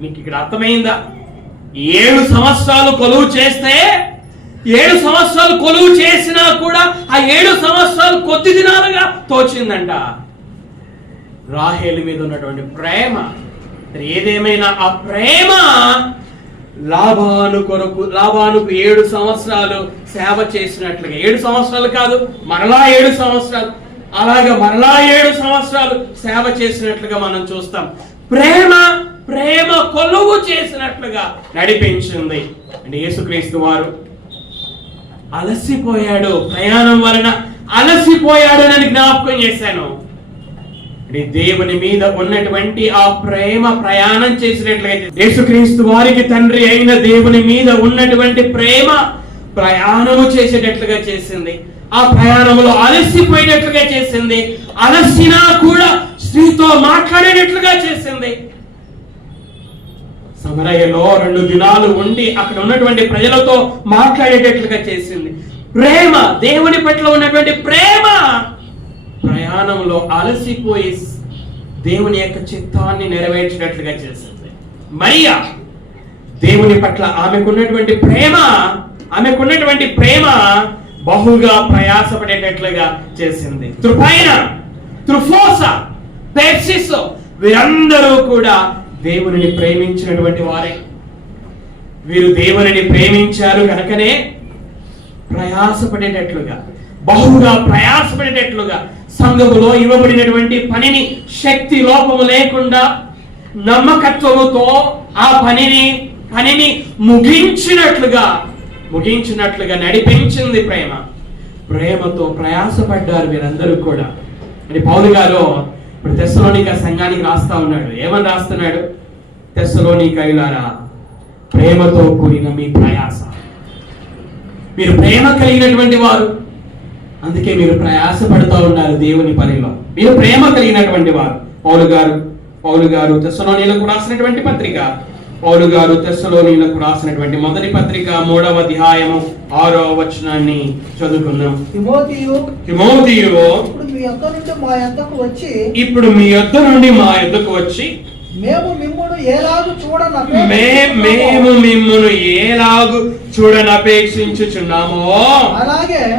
మీకు ఇక్కడ అర్థమైందా? 7 సంవత్సరాలు కొలువు చేస్తే 7 సంవత్సరాలు కొలువు చేసినా కూడా ఆ 7 సంవత్సరాలు కొద్ది దినాలుగా తోచిందంట. రాహేలు మీద ఉన్నటువంటి ప్రేమ, ఏదేమైనా ఆ ప్రేమ లాబానుకు 7 సంవత్సరాలు సేవ చేసినట్లుగా, 7 సంవత్సరాలు కాదు మరలా 7 సంవత్సరాలు, అలాగా మరలా 7 సంవత్సరాలు సేవ చేసినట్లుగా మనం చూస్తాం. ప్రేమ కొలువు చేసినట్లుగా నడిపించింది. అంటే యేసుక్రీస్తు వారు అలసిపోయాడు, ప్రయాణం వలన అలసిపోయాడు అని జ్ఞాపకం చేశాను. దేవుని మీద ఉన్నటువంటి ఆ ప్రేమ ప్రయాణం చేసినట్లుగా, యేసుక్రీస్తు వారికి తండ్రి అయిన దేవుని మీద ఉన్నటువంటి ప్రేమ ప్రయాణము చేసేటట్లుగా చేసింది. ఆ ప్రయాణంలో అలసిపోయేటట్లుగా చేసింది. అలసినా కూడా స్త్రీతో మాట్లాడేటట్లుగా చేసింది. సమరయలో 2 దినాలు ఉండి అక్కడ ఉన్నటువంటి ప్రజలతో మాట్లాడేటట్లుగా చేసింది. ప్రేమ, దేవుని పట్ల ఉన్నటువంటి ప్రేమ ప్రయాణంలో అలసిపోయి దేవుని యొక్క చిత్తాన్ని నెరవేర్చినట్లుగా చేసింది. మరియా దేవుని పట్ల ఆమెకున్నటువంటి ప్రేమ బహుగా ప్రయాసపడేటట్లుగా చేసింది. త్రుఫోసా, పెర్సిస్ వీరందరూ కూడా దేవునిని ప్రేమించినటువంటి వారే. వీరు దేవునిని ప్రేమించారు కనుకనే బహుగా ప్రయాసపడేటట్లుగా సంఘములో ఇవ్వబడినటువంటి పనిని శక్తి లోపము లేకుండా నమ్మకత్వముతో ఆ పనిని ముగించినట్లుగా నడిపించింది ప్రేమతో ప్రయాసపడ్డారు వీరందరూ కూడా. అని పౌలు గారు ఇప్పుడు తెస్సలోనిక సంఘానికి రాస్తా ఉన్నాడు. ఏమని రాస్తున్నాడు? తెస్సలోనికయులారా, ప్రేమతో కూడిన మీ ప్రయాస, మీరు ప్రేమ కలిగినటువంటి వారు, అందుకే మీరు ప్రయాసపడుతూ ఉన్నారు దేవుని పనిలో. మీరు ప్రేమ కలిగినటువంటి వారు. పౌలు గారు తెస్సలోనీయులకు రాసినటువంటి పత్రిక, మొదటి పత్రిక 3వ అధ్యాయము 6వ వచనాన్ని చదువుకున్నాం. తిమోతియు, ఇప్పుడు మీ యొద్ద నుండి మా యొద్దకు వచ్చి మేము మిమ్మును ఏలాగు చూడనపేక్షించుచున్నామో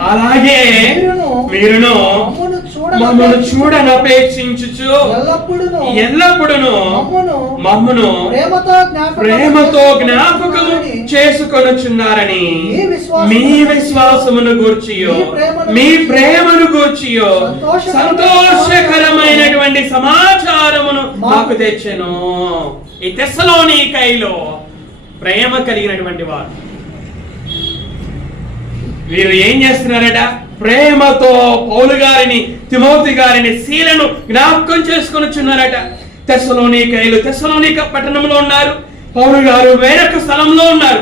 అలాగే మీరును మమ్మను చూడనపేక్షించుచు ఎల్లప్పుడూ మమ్మను ప్రేమతో జ్ఞాపకం చేసుకొనుచున్నారని మీ విశ్వాసమును గూర్చియో మీ ప్రేమను గూర్చియో సంతోషకరమైనటువంటి సమాచారమును మాకు తెచ్చెను. ఈ తెస్సలోనికైలో ప్రేమ కలిగినటువంటి వారు వీరు ఏం చేస్తున్నారట? ప్రేమతో పౌలు గారిని, తిమోతి గారిని, శీలను జ్ఞాపకం చేసుకొనుచున్నారట. తెస్సలోనిక పట్టణంలో ఉన్నారు. పౌలు గారు వేరొక స్థలంలో ఉన్నారు.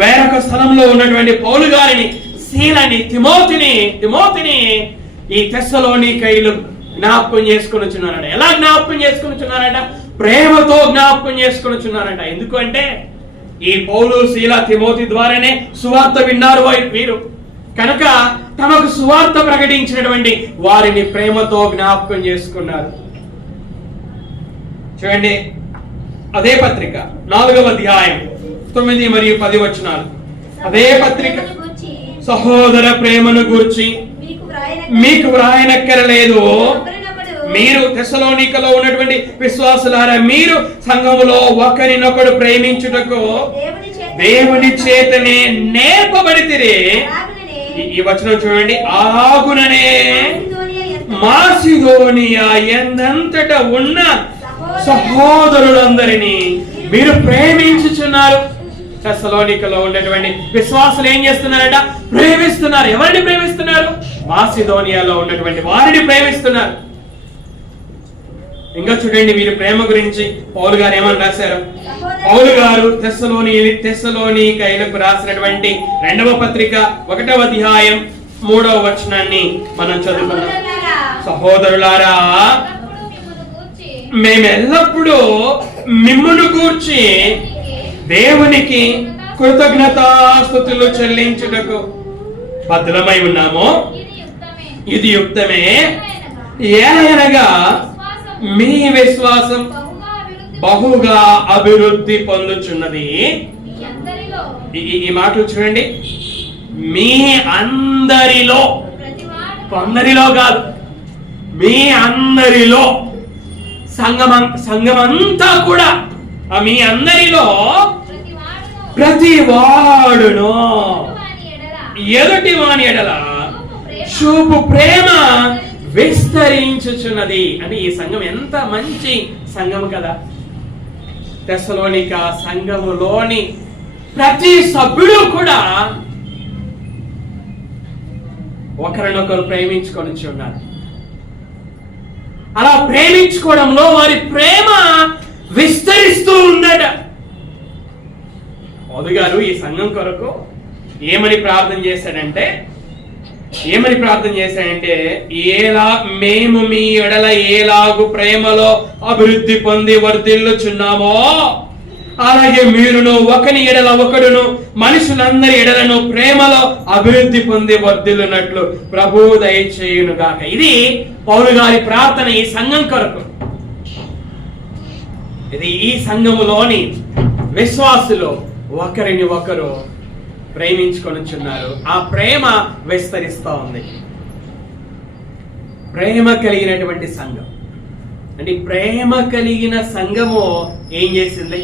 వేరొక స్థలంలో ఉన్నటువంటి పౌలు గారిని, శీలని, తిమోతిని ఈ తెస్సలోనికైలు జ్ఞాపకం చేసుకొనుచున్నారట. ఎలా జ్ఞాపకం చేసుకొనుచున్నారట? ప్రేమతో జ్ఞాపకం చేసుకొనుచున్నారట. ఎందుకంటే ఈ పౌలు, శీల, తిమోతి ద్వారానే సువార్త విన్నారు వీరు కనుక తమకు సువార్త ప్రకటించినటువంటి వారిని ప్రేమతో జ్ఞాపకం చేసుకున్నారు. చూడండి, అదే పత్రిక 4వ అధ్యాయం 9 మరియు 10 వచనాలు. అదే పత్రిక, సహోదర ప్రేమను గూర్చి మీకు వ్రాయనక్కరలేదు. మీరు తెస్సలోనికలో ఉన్నటువంటి విశ్వాసులారా, మీరు సంఘములో ఒకరినొకడు ప్రేమించుటకు దేవుని చేతనే నేర్పబడితిరి. ఈ వచనం చూడండి, అలాగుననే మాసిదోనియా ఎందంతట ఉన్న సహోదరులందరినీ మీరు ప్రేమించుచున్నారు. తెస్సలోనికలో ఉన్నటువంటి విశ్వాసులు ఏం చేస్తున్నారట? ప్రేమిస్తున్నారు. ఎవరిని ప్రేమిస్తున్నారు? మాసిదోనియాలో ఉన్నటువంటి వారిని ప్రేమిస్తున్నారు. ఇంకా చూడండి, వీరి ప్రేమ గురించి పౌలు గారు ఏమని రాశారు? పౌలు గారు తెస్సలోనికైలకు రాసినటువంటి 2వ పత్రిక 1వ అధ్యాయం 3వ వచనాన్ని మనం చదువుకున్నాం. సహోదరులారా, మేమెల్లప్పుడూ మిమ్మును గూర్చి దేవునికి కృతజ్ఞతాస్తుతులు చెల్లించుటకు బద్ధులమై ఉన్నాము. ఇది యుక్తమే. ఏలయనగా మీ విశ్వాసం బహుగా అభివృద్ధి పొందుచున్నది. ఈ మాటలు చూడండి, మీ అందరిలో, కొందరిలో కాదు, మీ అందరిలో, సంఘమంతా కూడా, మీ అందరిలో ప్రతి వాడును ఎదుటి వాని ఎడల చూపు ప్రేమ విస్తరించుచున్నది. అని ఈ సంఘం ఎంత మంచి సంఘం కదా! తెస్సలోనిక సంఘములోని ప్రతి సభ్యుడు కూడా ఒకరినొకరు ప్రేమించుకొని ఉన్నారు. అలా ప్రేమించుకోవడంలో వారి ప్రేమ విస్తరిస్తూ ఉందట. పౌలు గారు ఈ సంఘం కొరకు ఏమని ప్రార్థన చేశాడంటే, మేము మీ ఎడల ఏలాగు ప్రేమలో అభివృద్ధి పొంది వర్ధిల్లుచున్నామో అలాగే మీరును ఒకని ఎడల ఒకడును మనుషులందరి ఎడలను ప్రేమలో అభివృద్ధి పొంది వర్ధిల్లునట్లు ప్రభువు దయచేయునుగాక. ఇది పౌలు గారి ప్రార్థన ఈ సంఘం కొరకు. ఇది ఈ సంఘములోని విశ్వాసులు ఒకరిని ఒకరు ప్రేమించుకొనుచున్నారు. ఆ ప్రేమ విస్తరిస్తూ ఉంది. ప్రేమ కలిగినటువంటి సంఘం అంటే, ప్రేమ కలిగిన సంఘము ఏం చేసింది?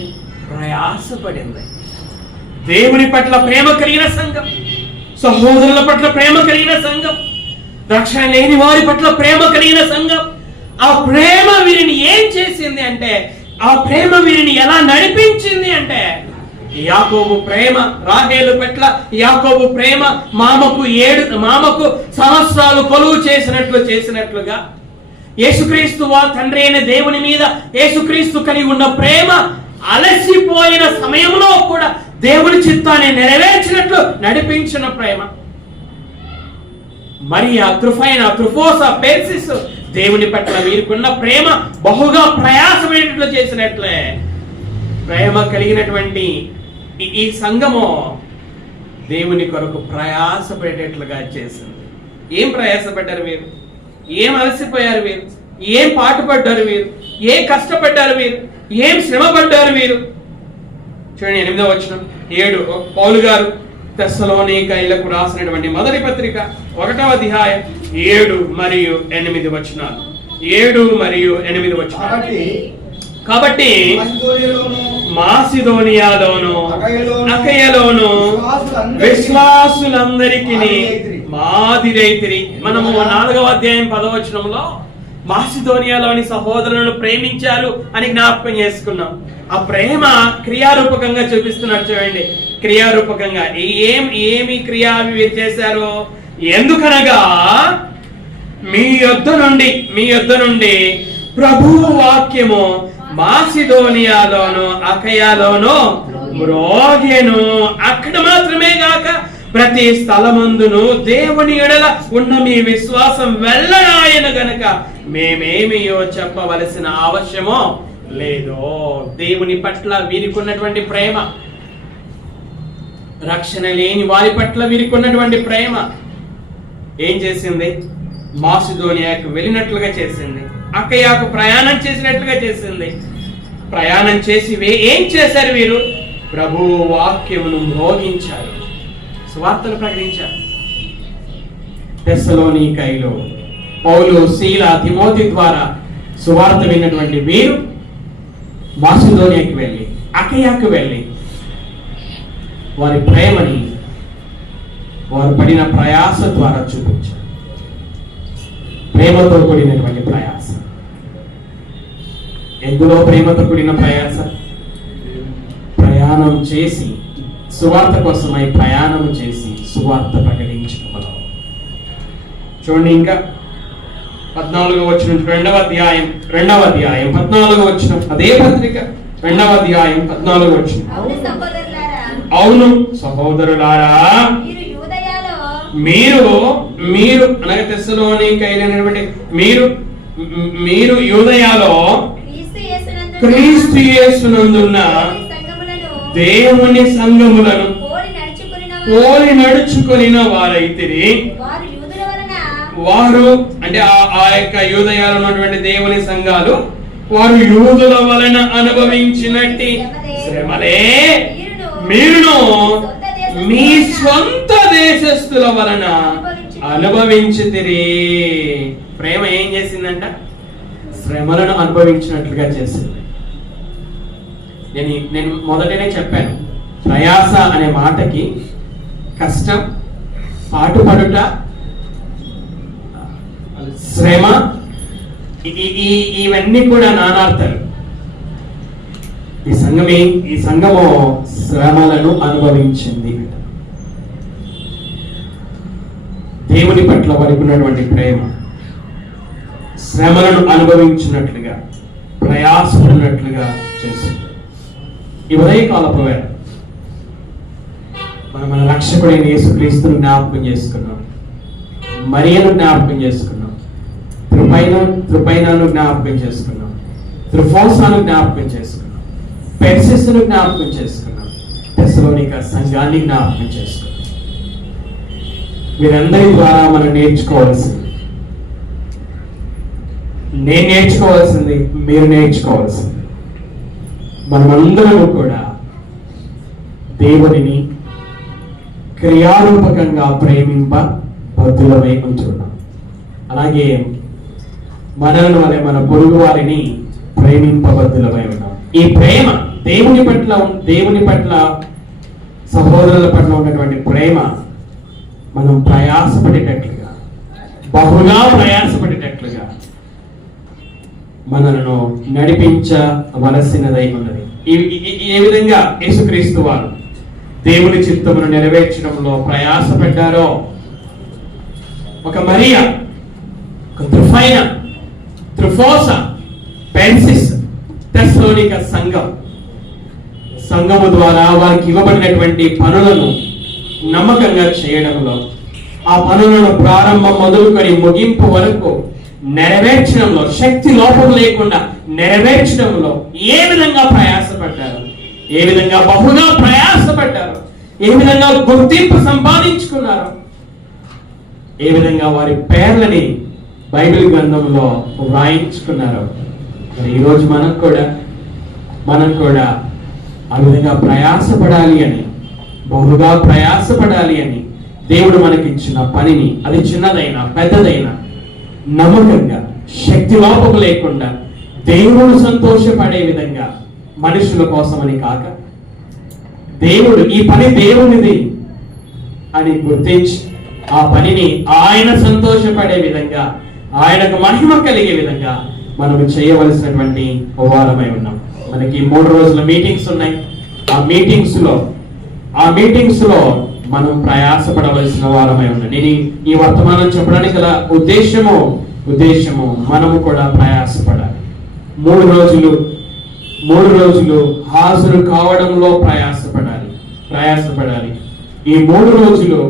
ప్రయాసపడింది. దేవుని పట్ల ప్రేమ కలిగిన సంఘం, సహోదరుల పట్ల ప్రేమ కలిగిన సంఘం, రక్షణ లేని వారి పట్ల ప్రేమ కలిగిన సంఘం. ఆ ప్రేమ వీరిని ఏం చేసింది అంటే, ఆ ప్రేమ వీరిని ఎలా నడిపించింది అంటే, యాకోబు ప్రేమ రాహేలు పట్ల యాకోబు ప్రేమ మామకు సంవత్సరాలు కొలువు చేసినట్లుగా యేసుక్రీస్తు తండ్రి అయిన దేవుని మీద యేసుక్రీస్తు కలిగి ఉన్న ప్రేమ అలసిపోయిన సమయంలో కూడా దేవుని చిత్తాన్ని నెరవేర్చినట్లు నడిపించిన ప్రేమ. మరియా, త్రుఫోసా, పెర్సిస్ దేవుని పట్ల వీరికున్న ప్రేమ బహుగా ప్రయాసమైనట్లు చేసినట్లే ప్రేమ కలిగినటువంటి ఈ సంఘము దేవుని కొరకు ప్రయాసపడేటట్లుగా చేసింది. ఏం ప్రయాసపడ్డారు వీరు? ఏం అలసిపోయారు వీరు? ఏం పాటుపడ్డారు వీరు? ఏం కష్టపడ్డారు వీరు? ఏం శ్రమపడ్డారు వీరు? చూడండి 8వ వచనం. పౌలు గారు తెస్సలోనికైలకు రాసినటువంటి మొదటి పత్రిక 1వ అధ్యాయం 7 మరియు 8 వచనాలు. 7 మరియు 8 వచనాలు. కాబట్టి మాసిదోనియాలోను అకయలోను విశ్వాసులందరికీ మాదిరైతిరి. మనము 4వ అధ్యాయం 10వ వచనంలో మాసిదోనియాలోని సహోదరులను ప్రేమించారు అని జ్ఞాపకం చేసుకున్నాం. ఆ ప్రేమ క్రియారూపకంగా చూపిస్తున్నారు. చూడండి, క్రియారూపకంగా ఏమి క్రియా వీరు చేశారు? ఎందుకనగా మీ యొద్ద నుండి ప్రభువు వాక్యము మాసిదోనియాలోను అకయలోను మ్రోగెను. అక్కడ మాత్రమే గాక ప్రతి స్థలమందును దేవుని ఎడల ఉన్న మీ విశ్వాసం వెల్లడాయను గనక మేమేమియో చెప్పవలసిన అవసరమో లేదో. దేవుని పట్ల వీరికి ఉన్నటువంటి ప్రేమ, రక్షణ లేని వారి పట్ల వీరికి ఉన్నటువంటి ప్రేమ ఏం చేసింది? మాసిదోనియాకు వెళ్ళినట్లుగా చేసింది. అకయాకు ప్రయాణం చేసినట్లుగా చేసింది. ప్రయాణం చేసి ఏం చేశారు వీరు? ప్రభువు వాక్యమును మ్రోగించారు, సువార్తను ప్రకటించారు. తెస్సలోనికైలో పౌలు, శీల, తిమోతి ద్వారా సువార్త విన్నటువంటి వీరు మాసిదోనియాకి వెళ్ళి అకయాకు వెళ్ళి వారి ప్రేమని వారు పడిన ప్రయాస ద్వారా చూపించారు. ప్రేమతో కూడినటువంటి ప్రయాస. ఎందులో ప్రేమతో కూడిన ప్రయాస? ప్రయాణం చేసి, సువార్త కోసమై ప్రయాణం చేసి సువార్త ప్రకటించడంలో. చూడండి, ఇంకా 14వ వచనం, 2వ అధ్యాయం 14వ వచనం, అదే పత్రిక 2వ అధ్యాయం 14వ వచనం. అవును సహోదరులారా, మీరు అనగా తెస్సలోనికైనటువంటి మీరు యూదయలో క్రీస్తు యేసునందున్న దేవుని సంఘములను పోలి నడుచుకొనిన వారైతిరి. వారు అంటే ఆ యొక్క యూదయాలో ఉన్నటువంటి దేవుని సంఘాలు వారు యూదుల వలన అనుభవించినట్టి శ్రమలే మీరును మీ స్వంత దేశస్థుల వలన అనుభవించితిరి. ప్రేమ ఏం చేసిందంట? శ్రమలను అనుభవించినట్లుగా చేసింది. నేను మొదటనే చెప్పాను, ప్రయాస అనే మాటకి కష్టం, పాటుపడుట, శ్రమ, ఇవన్నీ కూడా నానార్థాలు. ఈ సంఘము శ్రమలను అనుభవించింది. దేవుని పట్ల వారికి ఉన్నటువంటి ప్రేమ శ్రమలను అనుభవించినట్లుగా, ప్రయాసపడినట్లుగా చేసింది. ఈ ఉదయకాలపు వేళ మన రక్షకుడైన యేసుక్రీస్తును జ్ఞాపకం చేసుకున్నాం, మరియను జ్ఞాపకం చేసుకున్నాం, త్రుపైనాను జ్ఞాపకం చేసుకున్నాం, త్రుఫోసాను జ్ఞాపకం చేసుకున్నాం, పెర్సిస్ను జ్ఞాపకం చేసుకున్నాం, తెస్సలోనిక సంఘాన్ని జ్ఞాపకం చేసుకున్నాం. వీరందరి ద్వారా మనం నేర్చుకోవాల్సింది, నేను నేర్చుకోవాల్సింది, మీరు నేర్చుకోవాల్సింది, మనమందరము కూడా దేవుడిని క్రియారూపకంగా ప్రేమింప బద్ధులమై ఉంటున్నాం. అలాగే మనలను వలె మన పొరుగు వారిని ప్రేమింపబద్ధులమై ఉన్నాం. ఈ ప్రేమ దేవుని పట్ల సహోదరుల పట్ల ఉన్నటువంటి ప్రేమ మనం ప్రయాసపడేటట్లుగా, బహుగా ప్రయాసపడేటట్లుగా మనలను నడిపించవలసినదై ఉన్నది. ఏ విధంగా యేసుక్రీస్తు వారు దేవుని చిత్తమును నెరవేర్చడంలో ప్రయాసపడ్డారో, ఒక మరియా, ఒక త్రుఫైనా, త్రుఫోసా, పెర్సిస్, తెస్సలోనిక సంఘము ద్వారా వారికి ఇవ్వబడినటువంటి పనులను నమ్మకంగా చేయడంలో, ఆ పనులను ప్రారంభం మొదలుకొని ముగింపు వరకు నెరవేర్చడంలో, శక్తి లోపం లేకుండా నెరవేర్చడంలో ఏ విధంగా ప్రయాసపడ్డారు, ఏ విధంగా బహుగా ప్రయాసపడ్డారు, ఏ విధంగా గుర్తింపు సంపాదించుకున్నారు, ఏ విధంగా వారి పేర్లని బైబిల్ గ్రంథంలో వ్రాయించుకున్నారు. మరి ఈరోజు మనం కూడా ఆ విధంగా ప్రయాసపడాలి అని, బహుగా ప్రయాసపడాలి అని దేవుడు మనకిచ్చిన పనిని, అది చిన్నదైనా పెద్దదైనా, నమ్మకంగా, శక్తి లోపం లేకుండా దేవుడు సంతోషపడే విధంగా, మనుషుల కోసమని కాక, దేవుడు ఈ పని దేవునిది అని గుర్తించి ఆ పనిని ఆయన సంతోషపడే విధంగా, ఆయనకు మహిమ కలిగే విధంగా మనము చేయవలసినటువంటి వారమై ఉన్నాం. మనకి 3 రోజుల మీటింగ్స్ ఉన్నాయి. ఆ మీటింగ్స్ లో మనం ప్రయాసపడవలసిన వారమై ఉన్నాం. నేను ఈ వర్తమానం చెప్పడానికి గల ఉద్దేశము మనము కూడా ప్రయాసపడాలి. 3 రోజులు హాజరు కావడంలో ప్రయాసపడాలి. ఈ 3 రోజులు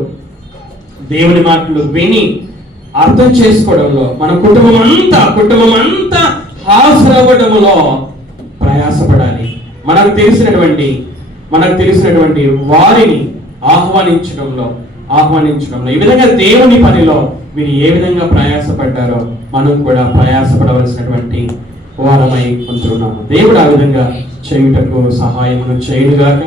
దేవుని మాటలు విని అర్థం చేసుకోవడంలో, మన కుటుంబం అంతా హాజరవ్వడంలో ప్రయాసపడాలి. మనకు తెలిసినటువంటి వారిని ఆహ్వానించడంలో, ఈ విధంగా దేవుని పనిలో వీరు ఏ విధంగా ప్రయాసపడ్డారో మనం కూడా ప్రయాసపడవలసినటువంటి వారమై ఉంటున్నాము. దేవుడు ఆ విధంగా చేయుటకు సహాయమును చేయుగాక.